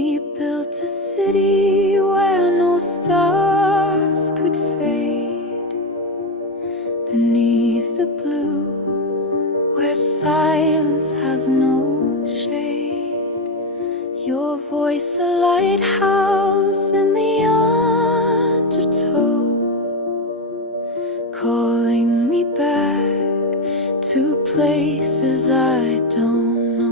We built a city where no stars could fade, beneath the blue, where silence has no shade. Your voice a lighthouse in the undertow, calling me back to places I don't know.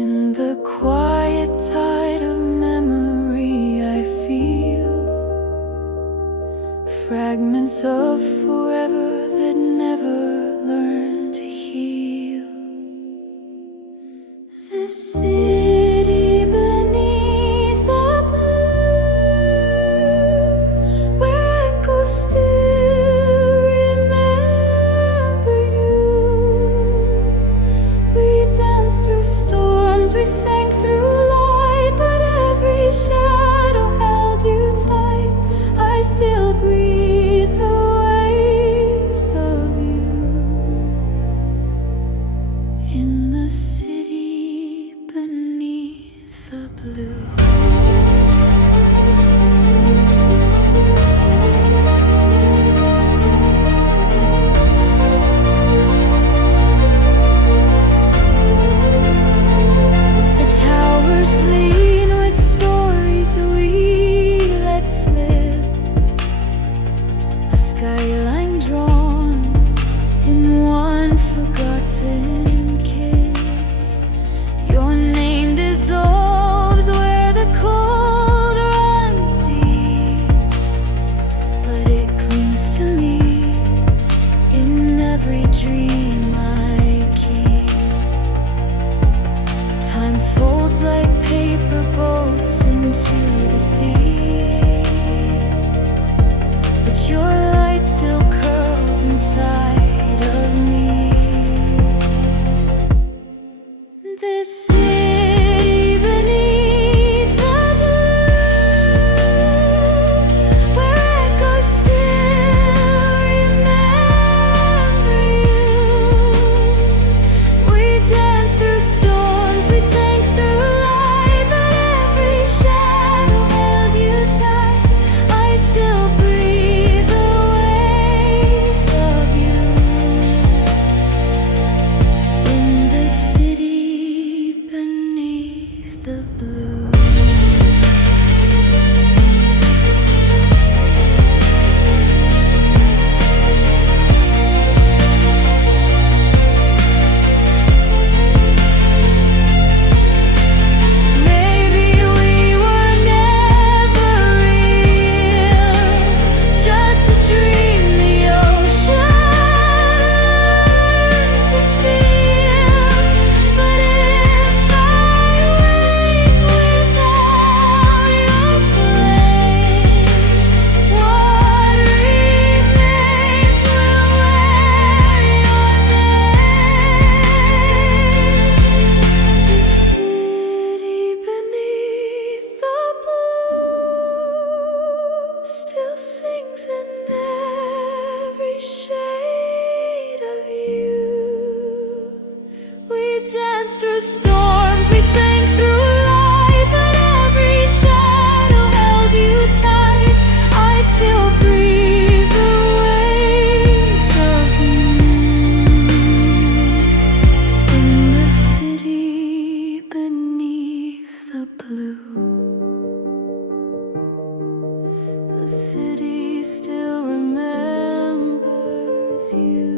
In the quiet tide of memory I feel fragments of forever that never learned to heal. The city beneath the blue, where echoes still remember you. We danced through storms, we sank through light, but every shadow held you tight. I still breathe the waves of you in the city beneath the blue. Skyline drawn in one forgotten kiss. Your name dissolves where the cold runs deep, but it clings to me in every dream I keep. Time folds like paper boats into the sea, but your light still curls inside of me. This city beneath the blue, where echoes still remember you. We danced through storms, we sank through light, but every shadow held you tight. I still breathe the waves of you in the city beneath the blue. Maybe we were never real, just a dream the ocean learned to feel. But if I wake without your flame, what remains will wear your name. The city beneath the blue still sings in every shade of you. We danced through storms, we sank through light, but every shadow held you tight. I still breathe the waves of you in the city beneath the blue. The city still remembers you.